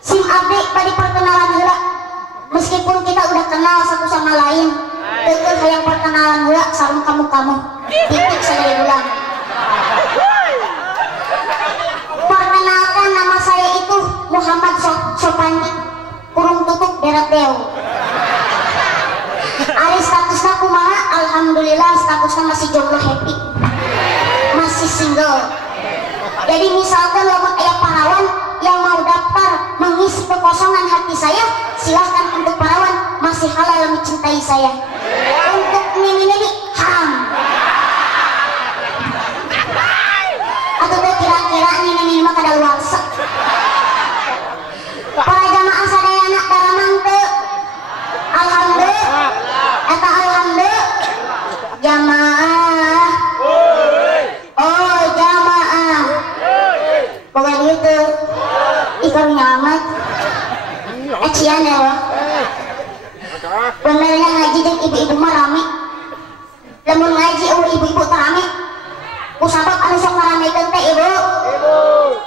sim abdi pada perkenalan heula meskipun kita udah kenal satu sama lain teu hayang perkenalan heula sareng kamu titik sadaya ulang. Perkenalkan, nama saya itu Muhammad Sopandi kurung tutup deret deu. Ari statusna kumaha? Alhamdulillah statusna masih jomblo happy, masih single. Jadi misalkan lamun aya parawan yang mau daftar mengisi kekosongan hati saya, silahkan untuk parawan, masih halal mencintai saya. Untuk ini haram. Atau kira-kira ini mah kadaluarsa. Para jamaah sadayana daramang teu. Alhamdulillah. Eta alhamdulillah. Jamaah. Oh, jamaah. Boga dieu teu. Ikar nyamat. Acian ya wah. Benernya ngaji jeung ibu-ibu mah rame. Lamun ngaji ibu-ibu teh rame. Kusabab anu sok ngaramekeun teh ibu.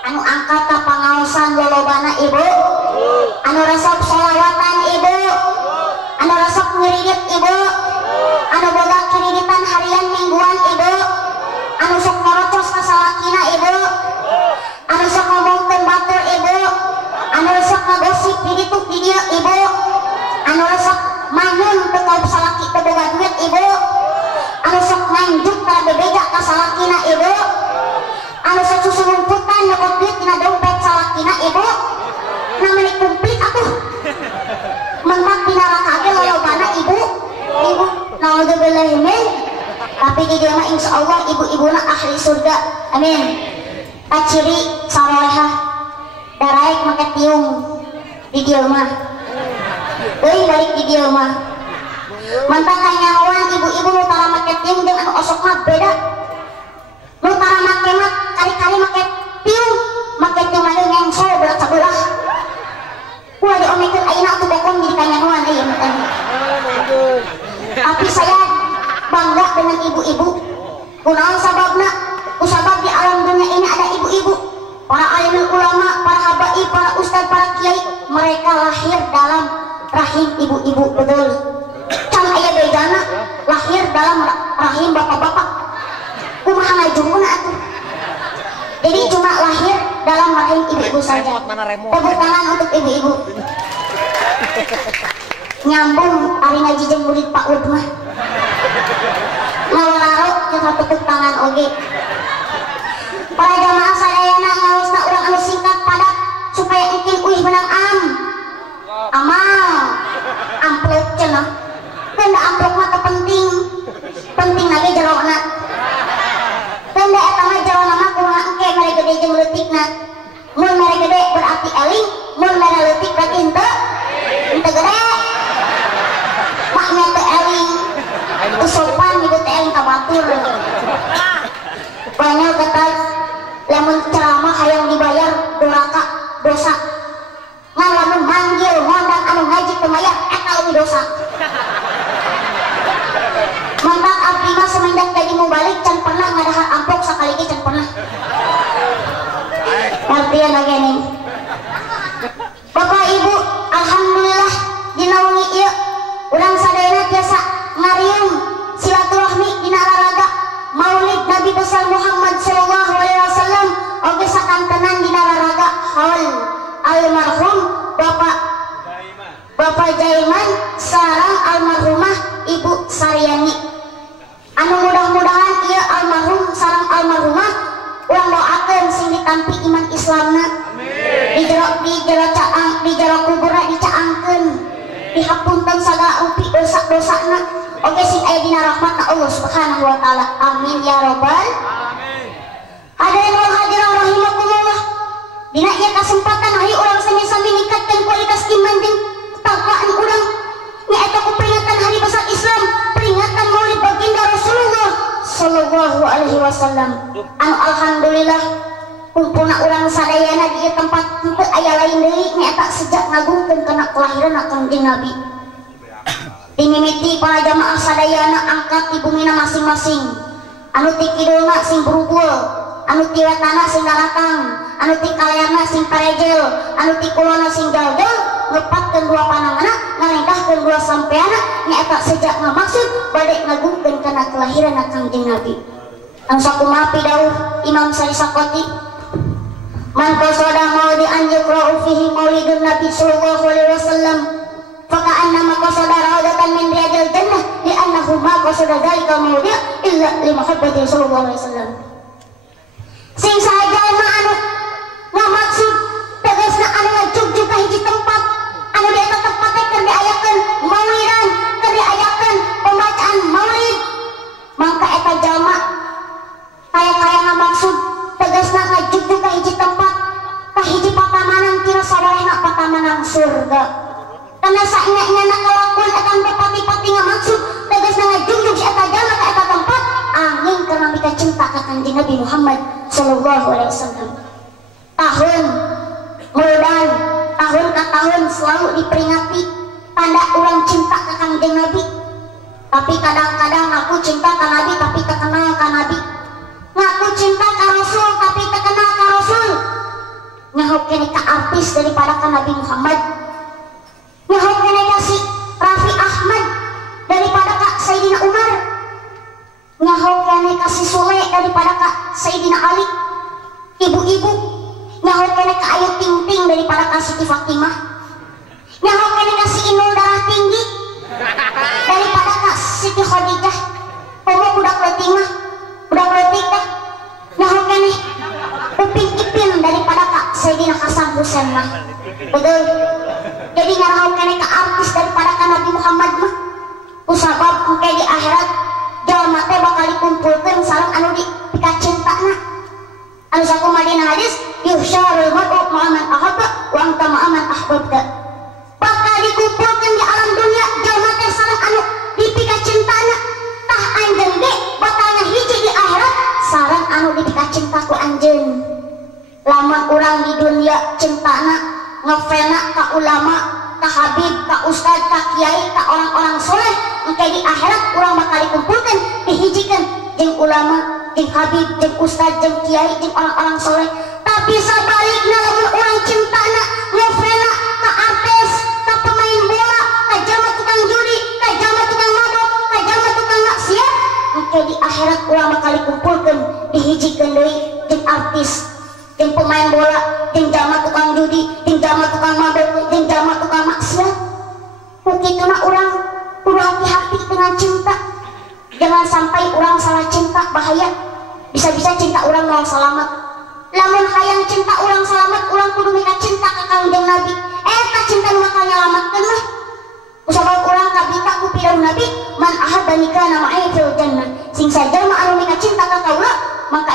Anu angkat ka pangaosan lolobana ibu. Anu resep sholawatan ibu. Anu resep ngiridit ibu. Anu boga kiriditan harian mingguan ibu. Anu sok ngorocos ka salakina ibu. Anu sok ngomongkeun batur ibu. Anu sok ngagosip di ditu di dieu ibu. Anu sok manyun teu ka salaki teu boga duit ibu. Anu sok nganjuk ka bebeja ka salakina ibu. Anu sok susulumputan nyokot duit dina dompet salakina ibu. Namanya kumplit atuh. Mentak dina rakage lolobana ibu. Ibu naudzubillah min. Tapi di dieu mah insyaallah ibu-ibuna ahli surga. Amin. Ciri salehah daraek make tiung di dieu mah. Euy balik di dieu mah. Mantak kanyawan ibu-ibu nu tara make tiung jeung anu osok mah beda. Nu tara make mah kali-kali make tiung mah ngengsol berat sabelah. Wah diomekeun ayeuna atuh bokong jadi kanyawan ieu mah. Tapi saya bangga dengan ibu-ibu. Kunaon sababna? Kusabab di alam dunia ini ada ibu-ibu. Para alimul ulama, para habaib, para ustadz, para kiai, mereka lahir dalam rahim ibu-ibu, betul. Can aya bedana lahir dalam rahim bapak-bapak. Kumaha ngajunguna atuh. Jadi cuma lahir dalam rahim ibu-ibu saja. Tepuk tangan untuk ibu-ibu. Nyambung ari ngaji jeung murid Pak Ud mah. Ngawararo kita tepuk tangan oge. Para jamaah sadayana ngaosna urang anu singkat padat supaya engkin uih menang amal amplop cenah. Tanda amplop mah penting. Penting lagi jerona. Tanda eta mah jerona mah kumaha engke mere gede jeung leutikna. Mun mere gede berarti eling, mun mere leutik berarti henteu gede. Maknya teu eling. Usopan gitu teh eling ka batur. Banyak kata lamun ceramah hayang dibayar doraka dosa. Ngan lamun manggil ngondang anu ngaji teu mayar eta leuwih dosa. Mantap abdi mah semenjak jadi mubalik can pernah ngadahar amplop sakali ge can pernah. Ngartian lagi nih. Bapak Ibu, alhamdulillah dina wengi ieu urang sadayana biasa ngariung silaturahmi dina raraga Maulid Nabi besar Muhammad sallallahu alaihi wasallam oge sakantenan dina raraga haul almarhum Bapak Jaiman sareng almarhumah Ibu Saryani. Anu mudah-mudahan ieu almarhum sareng almarhumah urang doakeun sing ditampi iman Islamna. Di jero kuburna dicaangkeun. Dihapunten sagala upi dosa-dosana. Oke sing aya dina rahmatna Allah Subhanahu wa taala. Amin ya rabbal alamin. Hadirin wal hadirat rahimakumullah. Dina ieu kasempatan hari urang sami-sami ningkatkeun kualitas iman jeung ketakwaan urang. Nyaeta ku peringatan hari besar Islam, peringatan Maulid baginda Rasulullah sallallahu alaihi wasallam. Anu alhamdulillah kumpulna urang sadayana di tempat henteu aya lain deui nyaeta sejak ngagungkeun kana kelahiran Kangjeng Nabi. Dimimiti para jamaah sadayana angkat di bumina masing-masing. Anu ti kidulna sing berubul, anu ti wetana sing daratang, anu ti kalayana sing parejel anu ti kulona sing jaljal ngepatkeun dua pananganna ngalengkahkeun dua sampeana nyaeta sejak ngamaksud bade ngagungkeun kana kelahiran Kangjeng Nabi. Anu sakumaha pidauh Imam Sari Sakoti man qasada maudi an yaqra'u fihi maulidun Nabi sallallahu alaihi wasallam faka'annama qasada raudatan min riyadil jannah li'annahu ma qasada dzalika maudi' illa li muhabbati sallallahu alaihi wasallam. Sing saja anu ngamaksud tegasna anu ngajugjug ka hiji tempat anu di eta tempat teh keur diayakeun maulidan keur diayakeun pembacaan maulid mangka eta jalma kaya ngamaksud tegasna ngajugjug ka hiji tempat ka hiji patamanan kira sawarehna patamanan surga karena saengna-engna kalakuan eta teh pati-pati ngamaksud tegasna ngajugjug si eta jalma ka eta tempat angin karena mika cinta ka Kanjeng Nabi Muhammad sallallahu alaihi wasallam. Tahun mudah tahun ke tahun selalu diperingati tanda orang cinta ke Kanjeng Nabi. Tapi kadang-kadang aku cinta ke Nabi tapi terkenal ke Nabi. Ngaku cinta ke Rasul tapi terkenal ke Rasul. Nyahok kene ke artis daripada ke Nabi Muhammad. Nyahok kene ke si Raffi Ahmad daripada ke Sayyidina Umar. Nyahok kene ke si Sule daripada ke Sayyidina Ali. Ibu-ibu nyahok kene ke Ayu Ting Ting daripada ke Siti Fatimah. Nyahok kene ke si Inul Darah Tinggi daripada ke Siti Khadijah. Pomo budak leutik mah budak leutik dah. Nyahok kene Upin Ipin daripada ke Sayyidina Hasan Husain mah. Betul. Jadi nyahok kene ke artis daripada ke Nabi Muhammad mah. Kusabab engke di akhirat jalma teh bakal dikumpulkeun sareng anu di pika cintana. Anu sakumaha dina hadis yuhsyarul mar'u ma'a man ahabba wa anta ma'a man ahbabta. Bakal dikumpulkeun di alam dunia jalma teh sareng anu di pika cintana. Tah anjeun ge bakal ngahiji di akhirat sareng anu di pika cinta ku anjeun. Lamun urang di dunia cintana ngefena ka ulama, ka habib, ka ustad, ka kiai, ka orang-orang soleh, engke di akhirat urang bakal dikumpulkeun dihijikeun jeung ulama, jeung habib, jeung ustad, jeung kiai, jeung orang-orang soleh. Tapi sabalikna lamun urang cintana ngefena ka artis, ka pemain bola, ka jalma tukang judi, ka jalma tukang mabok, ka jalma tukang maksiat, engke di akhirat urang bakal dikumpulkeun dihijikeun deui jeung artis, jeung pemain bola, jeung jalma tukang judi, jeung jalma tukang mabok, jeung jalma tukang maksiat. Kukituna urang kudu hati-hati dengan cinta. Jangan sampai orang salah cinta, bahaya. Bisa-bisa cinta orang mau selamat. Lamun hayang cinta orang selamat, orang kudu mika cinta ka Kanjeng Nabi. Eta cinta nu bakal nyalamatkeun mah. Kusabab urang kabita ku pidauh Nabi, man ahabbani kana ma'i fil jannah. Sing sajalma anu mika cinta ka kaula, maka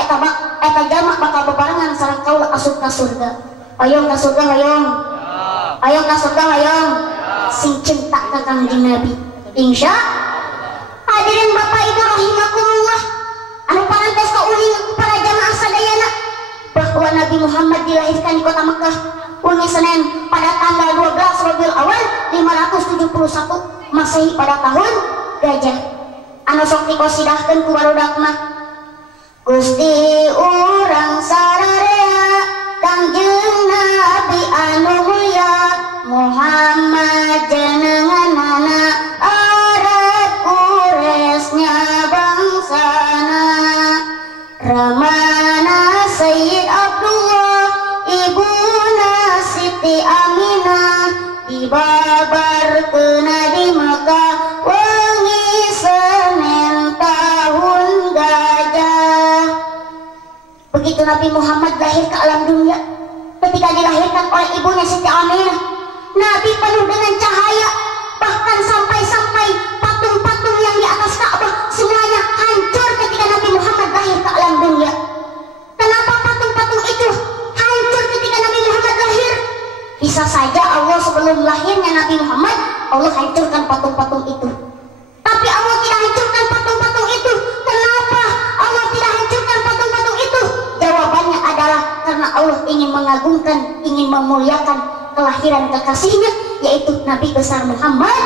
eta jalma bakal bebarengan sareng kaula asup ka surga. Hayong ka surga hayong. Hayong ka surga hayong. Sing cinta ka Kanjeng Nabi. Insya hadirin Bapak Ibu rahimakumullah, anu parantos kauling aku para jamaah sadayana bahwa Nabi Muhammad dilahirkan di kota Mekah Uni Senin pada tanggal 12 Rabiul Awal 571 Masehi pada tahun Gajah. Anu sok dikosidahkeun ku barudak mah Gusti urang sararea Kangjeng Nabi anu mulia Muhammad jenenganana Ramana Sayyid Abdullah Ibuna Siti Aminah dibabarkeuna di Mekah wengi Senin tahun Gajah. Begitu Nabi Muhammad lahir ke alam dunia, ketika dilahirkan oleh ibunya Siti Aminah, Nabi penuh dengan cahaya, bahkan sampai-sampai patung-patung yang di atas Ka'bah semuanya hancur ketika Nabi Muhammad lahir ke alam dunia. Kenapa patung-patung itu hancur ketika Nabi Muhammad lahir? Bisa saja Allah sebelum lahirnya Nabi Muhammad, Allah hancurkan patung-patung itu. Tapi Allah tidak hancurkan patung-patung itu. Kenapa Allah tidak hancurkan patung-patung itu? Jawabannya adalah karena Allah ingin mengagungkan, ingin memuliakan kelahiran kekasihnya, yaitu Nabi besar Muhammad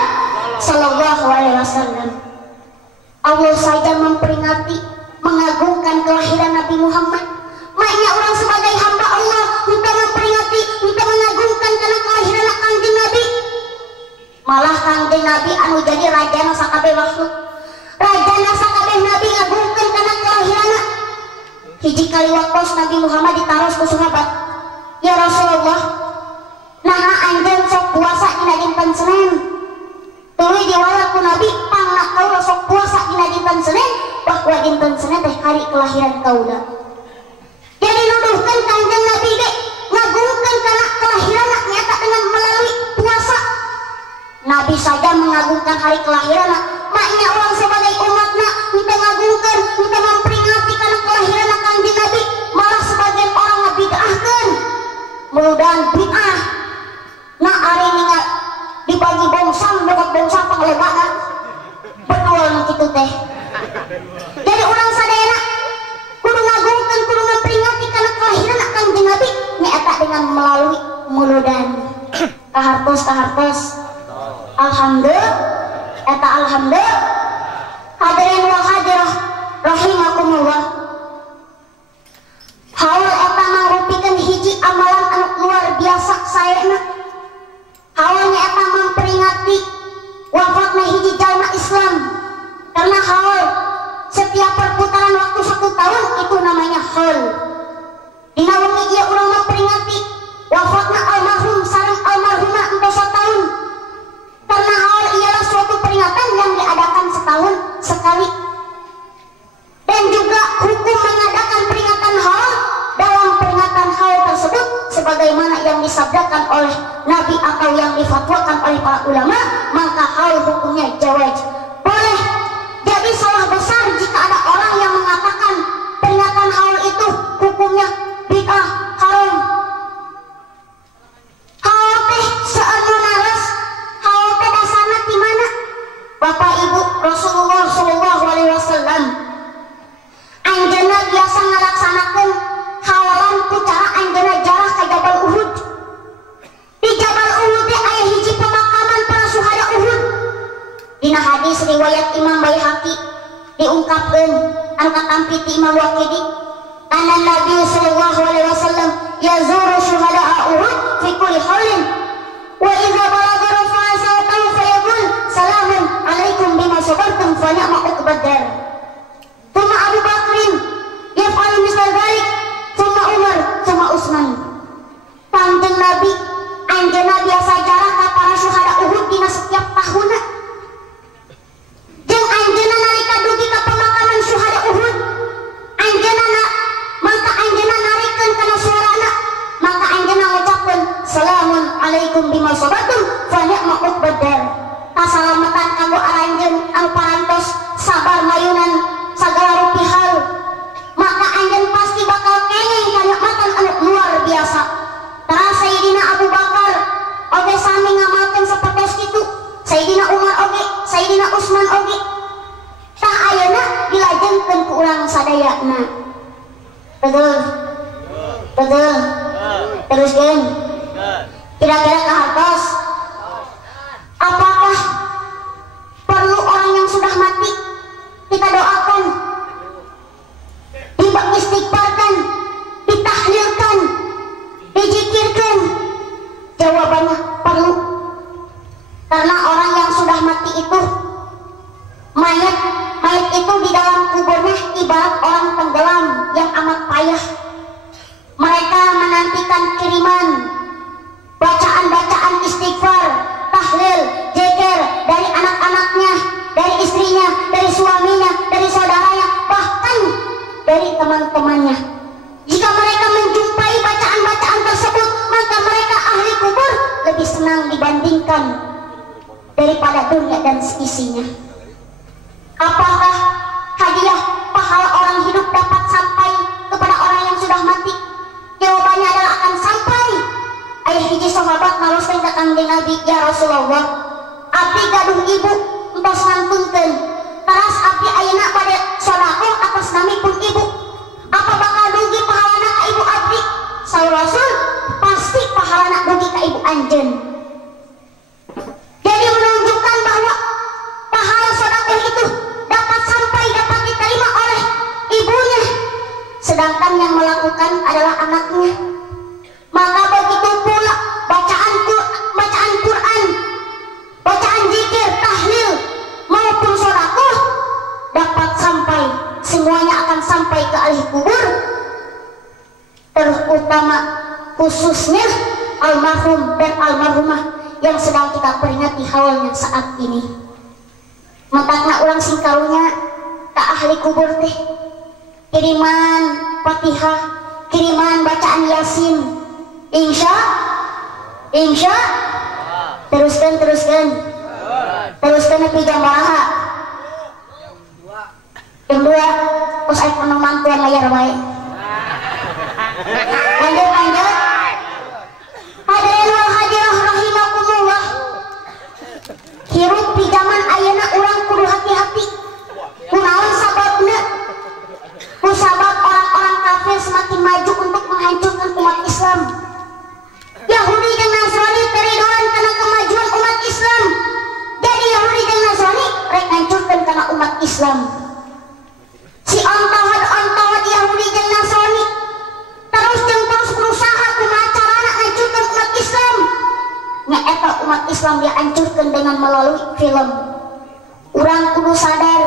Sallallahu Alaihi Wasallam. Allah saja memperingati, mengagungkan kelahiran Nabi Muhammad. Makanya orang sebagai hamba Allah untuk memperingati, untuk mengagungkan karena kelahiran Kangjeng Nabi. Malah Kangjeng Nabi anu jadi raja nasa kabeh makhluk, raja nasa kabeh Nabi ngagungkan karena kelahiran. Hiji kali waktu Nabi Muhammad ditaros ku sahabat, ya Rasulullah, naha anjeun sok puasa dina dinten Senin. Tuluy diwala ku Nabi pangna kaula sok puasa dina dinten Senin, bahwa dinten Senin teh hari kelahiran kaula. Jadi nuduhkeun Kangjeng Nabi ge ngagungkeun kana kelahiran nyata dengan melalui puasa. Nabi saja mengagungkan hari kelahiran, maknya orang sebagai umatna kita ngagungkeun, kita memperingati kana kelahiran Kangjeng Nabi, malah sebagian orang ngabid'ahkeun. Mudah-mudahan bid'ah. Nah ari ningal dibagi bongsang, boga bongsang panglebana. Betul kitu teh. Jadi orang sadayana kudu ngagungkeun, kudu memperingati kana kelahiran Kangjeng Nabi nyaeta dengan melalui muludan. Kahartos. Alhamdulillah, eta alhamdulillah. Hadirin wa hadirah rahimakumullah. Haul eta mangrupikeun hiji amalan anu luar biasa saena. Haulnya eta memperingati wafatna hiji jalma Islam. Karena haul setiap perputaran waktu 1 tahun itu namanya haul. Dina wengi ieu urang memperingati wafatna almarhum sareng almarhumah engkau 1 tahun. Karena haul ialah suatu peringatan yang diadakan setahun sekali. Dan juga hukum mengadakan peringatan haul, dalam peringatan haul tersebut sebagaimana yang disabdakan oleh Nabi atau yang difatwakan oleh para ulama, maka haul hukumnya jawaz. Boleh jadi salah besar jika ada orang yang mengatakan peringatan haul itu hukumnya bid'ah, haram. Haul teh seanu naras, haul teh dasarna di mana? Bapak Ibu, Rasulullah sallallahu alaihi wasallam anjeunna biasa ngalaksanakeun hawalan ku cara anjeunna jarah ka Jabal Uhud. Di Jabal Uhud teh aya hiji pemakaman para syuhada Uhud. Dina hadis riwayat Imam Baihaqi diungkapkeun anu katampi ti Imam Waqidi, kana Nabi sallallahu alaihi wasallam yazuru syuhada Uhud fi kulli haulin wa idza balagha rafa'atahu fayaqul salamun alaikum bima sabartum fa ni'ma uqbadar. Thumma Abu Bakrin yaf'alu misal dzalik, thumma Umar, thumma Utsman. Kangjeng Nabi anjeunna biasa jarah ka para syuhada Uhud dina setiap tahunna. Jeung anjeunna nalika dugi ka pemakaman syuhada Uhud, anjeunna maka anjeunna narikeun kana suarana, maka anjeunna ngucapkeun salamun alaikum bima sabartum fa ni'ma uqbadar. Kasalamatan kanggo aranjeun anu parantos sabar mayunan sagala rupi hal, maka anjeun pasti bakal kenging kanikmatan anu luar biasa. Tara Sayyidina Abu Bakar oge sami ngamalkeun sapertos kitu, Sayyidina Umar oge, Sayyidina Utsman oge. Tah ayeuna dilajengkeun ku urang sadayana. Betul. Teruskeun. Kira-kira kahartos apakah perlu orang yang sudah mati kita doakan, diistighfarkan, ditahlilkan, dijikirkan? Jawabannya perlu. Karena orang yang sudah mati itu mayat itu di dalam kuburnya ibarat orang tenggelam yang amat payah. Mereka menantikan kiriman bacaan-bacaan istighfar, tahlil, zikir dari anak-anaknya, dari istrinya, dari suaminya, dari saudaranya, bahkan dari teman-temannya. Jika mereka menjumpai bacaan-bacaan tersebut, maka mereka ahli kubur lebih senang dibandingkan daripada dunia dan seisinya. Apakah hadiah pahala orang hidup dapat sampai kepada orang yang sudah mati? Jawabannya adalah akan sampai. Ayah hiji sahabat ngaloskeun ka Kangjeng Nabi, ya Rasulullah, abdi gaduh ibu entos ngantunkeun, taras abdi ayeuna bade sedekah atas namipun ibu, apa bakal dugi pahalana ka ibu abdi? Saur Rasul, pasti pahalana dugi ka ibu anjeun. Jadi menunjukkan bahwa pahala sedekah itu dapat sampai, dapat diterima oleh ibunya, sedangkan yang melakukan adalah anaknya. khususnya almarhum dan almarhumah yang sedang kita peringati haulnya saat ini. Matakna ulang singkarunya tak ahli kubur teh kiriman Fatihah, kiriman bacaan Yasin, insya teruskan nepi jam baraha jam 2 terus ayo penuh mantuan layar wae lanjut hadirin wal hadirah rahimakumullah. Hirup di zaman ayeuna urang kudu hati-hati kunaon sababna. Kusabab orang-orang kafir semakin maju untuk menghancurkan umat Islam. Yahudi dan Nasrani teridoan karena kemajuan umat Islam. Jadi Yahudi dan Nasrani rek hancurkan karena umat Islam. Si ontawad Yahudi dan Nasrani terus berusaha kumaha carana hancurkan umat Islam. Nyaeta umat Islam dihancurkan dengan melalui film. Urang kudu sadar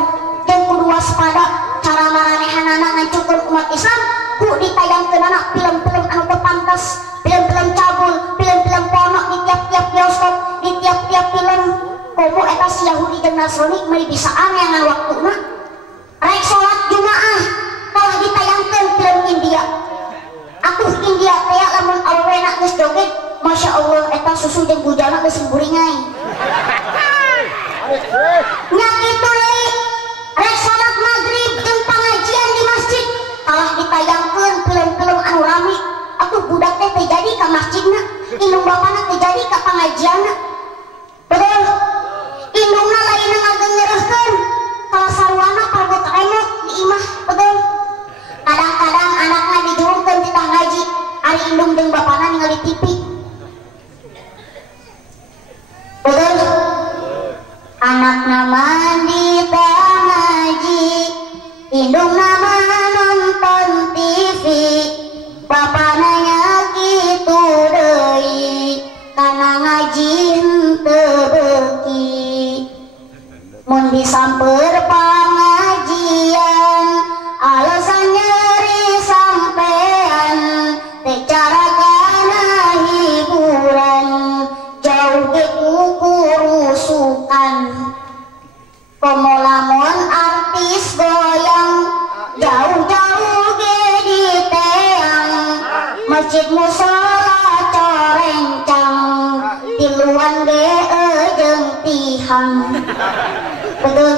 dan kudu waspada cara maranehanana ngancurkeun umat Islam ku ditayangkeunana film-film anu teu pantes, film-film cabul, film-film porno di tiap-tiap bioskop, di tiap-tiap film. Komo eta si Yahudi jeung Nasrani meuli bisa aneh waktuna. Rek salat Jumaah kalah ditayangkeun film India. Atuh India teh lamun awena geus joget, Masya Allah eta susu jeung bujana geus buringai. Nya kitu deui. Rek salat maghrib jeung pengajian di masjid kalah ditayangkeun film-film anu rame. Atuh budak teh jadi ka masjidna, indung bapana teh jadi ka pengajianna. Betul. Indungna lain ngageungeureuhkeun kalau sarwana pargot remote di imah. Betul. Kadang-kadang anakna dijurungkeun ti tah ngaji, ari indung jeung bapana ningali TV. Betul. Anakna mandi tah ngaji, indung nama nonton TV, bapana nya kitu deui kana ngaji henteu beuki. Mun disamper pangajian alasan nyeri sampean teh cara kana hiburan jauh ge kukurusukan. Komo lamun artis goyang jauh-jauh ge diteang masjid musola corencang tiluan ge jeung tihang. Betul.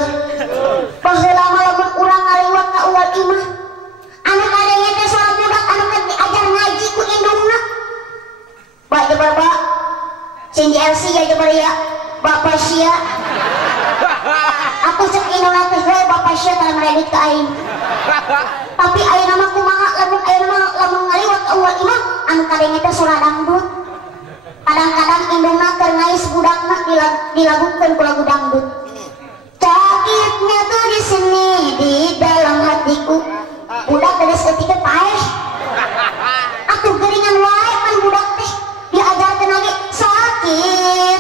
Baheula mah lamun urang ngaliwat ka uwal imah anak adanya teh soal budak anu keur diajar ngaji ku indungna. Ba jebar ba sing JLC ya jebar ya bapak sia. Aku cek indungna teh bapak sia tara meredit ka aing. Tapi ayeuna mah kumaha lamun ngaliwat ka uwal imah anu kadenge teh surah dangdut. Kadang-kadang indungna keur ngais budakna dilagukeun ku lagu dangdut. Sakitnya tuh di sini di dalam hatiku. Budak geus ketika paeh. Aku geringan wae kan budak teh diajarkeun lagi sakit,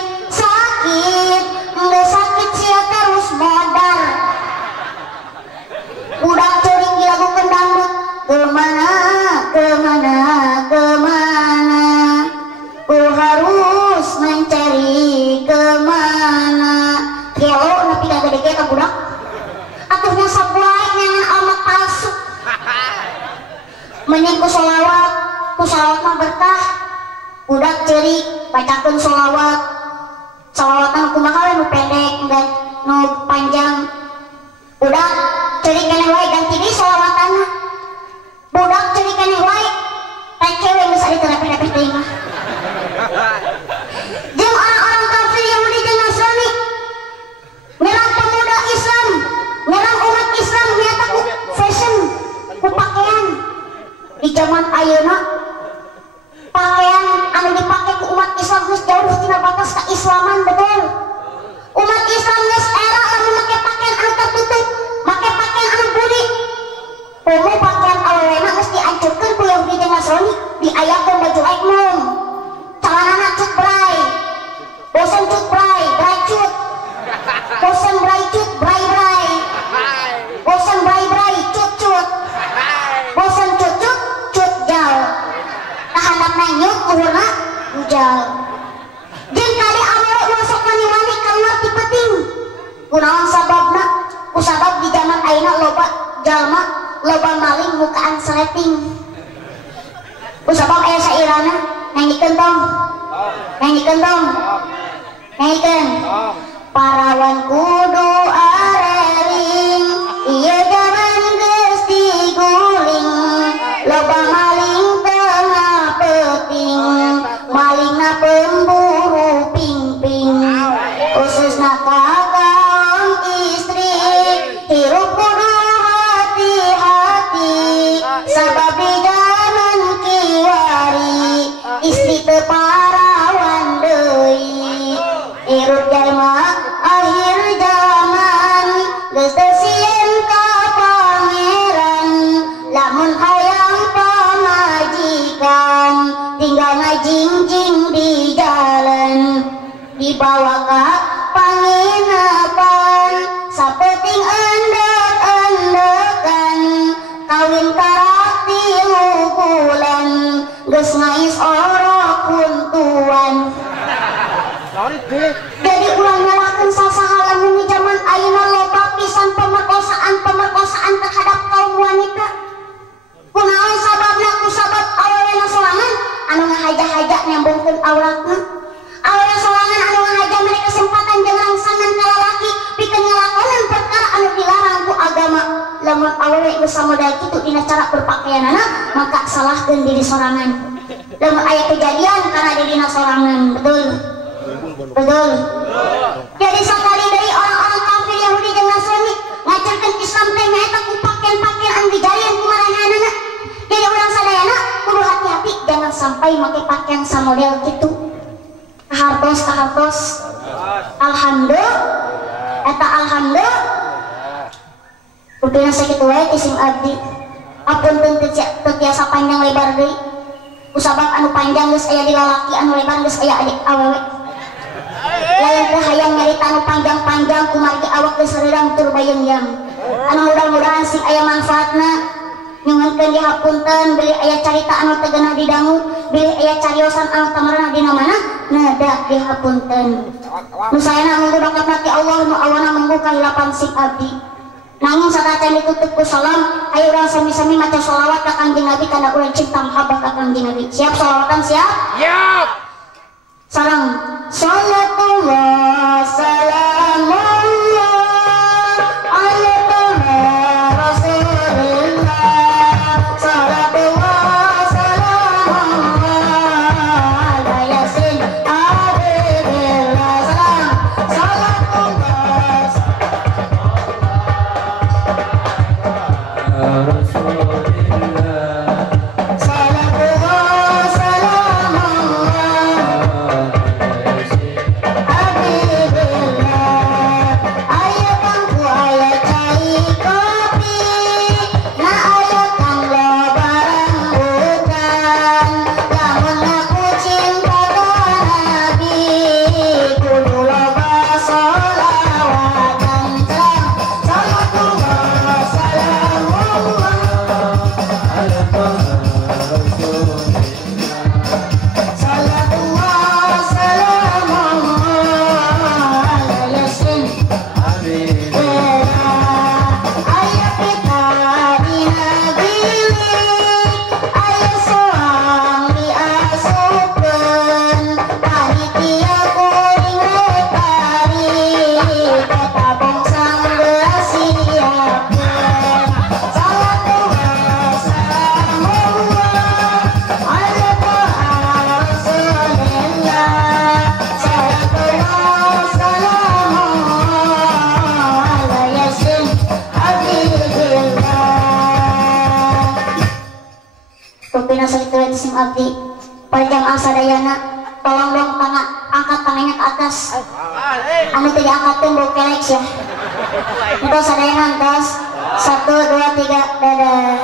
geus sakit sia terus modar. Budak ceuring dilagukeun dangdut. Kemana ku harus mencari kemana. Gelo nepi ka gede ka budak. Atuhnya sabuai nyangan almat palsu. Mending ku sholawat mah berkah. Budak ceurik bacakeun sholawat. Sholawatna kumaha we nu pendek enggak nu panjang. Budak ceurik keneh wae ganti deui sholawatanna. Budak ceurik keneh wae rek cewek geus ari terepeh-repeh teuing mah. Jeung orang-orang kafir Yahudi dan Nasrani nyerang pemuda Islam, nyerang umat Islam nyata ku fashion, ku pakaian. Di zaman ayeuna pakaian anu dipake ku umat Islam geus jauh tina kunaon sababna? Kusabab di zaman ayeuna loba jalma loba maling mukaan seleting. Kusabab aya sairana nyanyiikeun tong. Nyanyiikeun tong. Nyanyiikeun. Parawan kudu areling ieu jaman geus diguling loba maling tengah peuting malingna pemburu pingping khususna ka kaum istri hirup kudu hati-hati sabab di jaman kiwari istri teu parawan deui hirup jalma akhir zaman geus teu sieun ka pangeran lamun hayang pamajikan tinggal ngajingjing di jalan dibawa ka panginapan sapeting endek-endekan kawin tarak 3 bulan geus ngais orok kuntuan. Jadi ulang nyalakan sasaha lamun di zaman ayeuna loba pisan pemerkosaan terhadap kaum wanita. Kunaon sababna? Kusabab awalna sorangan anu ngahaja-haja nyambungkeun auratna. Awalna sorangan anu ngahaja mere kesempatan jeung rangsangan ka lalaki pikeun ngalakonan perkara anu dilarang ku agama. Lamun awewe geus samodal kitu dina cara berpakaianana, maka salahkeun diri sorangan. Lamun aya kejadian karena dina sorangan, betul? Betul. Jadi sakali dari orang-orang kafir Yahudi jeung Nasrani ngajarkeun Islam teh nyaeta ku pakaian-pakaian anu dijadian kumaranehna. Jadi urang sadayana kudu hati-hati jangan sampai make pakaian samodel kitu. Kahartos. Alhamdulillah. Eta alhamdulillah. Kupina sakitu wae isim abdi. Apunten teu tiasa panjang lebar deui. Kusabab anu panjang geus aya di lalaki, anu lebar geus aya adik awewe. Lain teh hayang nyarita anu panjang-panjang kumargi awak geus sareurang tur bayeung-yang. Anu mudah-mudahan sing aya manfaatna nyungeunkeun dihapunten beli aya carita anu teu geunah didangu, beli aya cariosan anu tamarana dina mana nedak dihapunten. Nu saena munggu bakatna ti Allah nu awana munggu kahilapan sing abdi. Nanging sakacan ditutup ku salam, ayo urang sami-sami maca sholawat ka Kangjeng Nabi kana urang cinta mahabbah ka Kangjeng Nabi. Siap sholawatan siap? Siap. Sareng salatullah salamullah ala rasulillah salatullah salamullah ala yasin habibillah salatullah abdi panjang asadayana tolong dong angkat tangannya ke atas anu tidak angkatkan bau kelek ya itu sadayana angkas 1, 2, 3 dadah.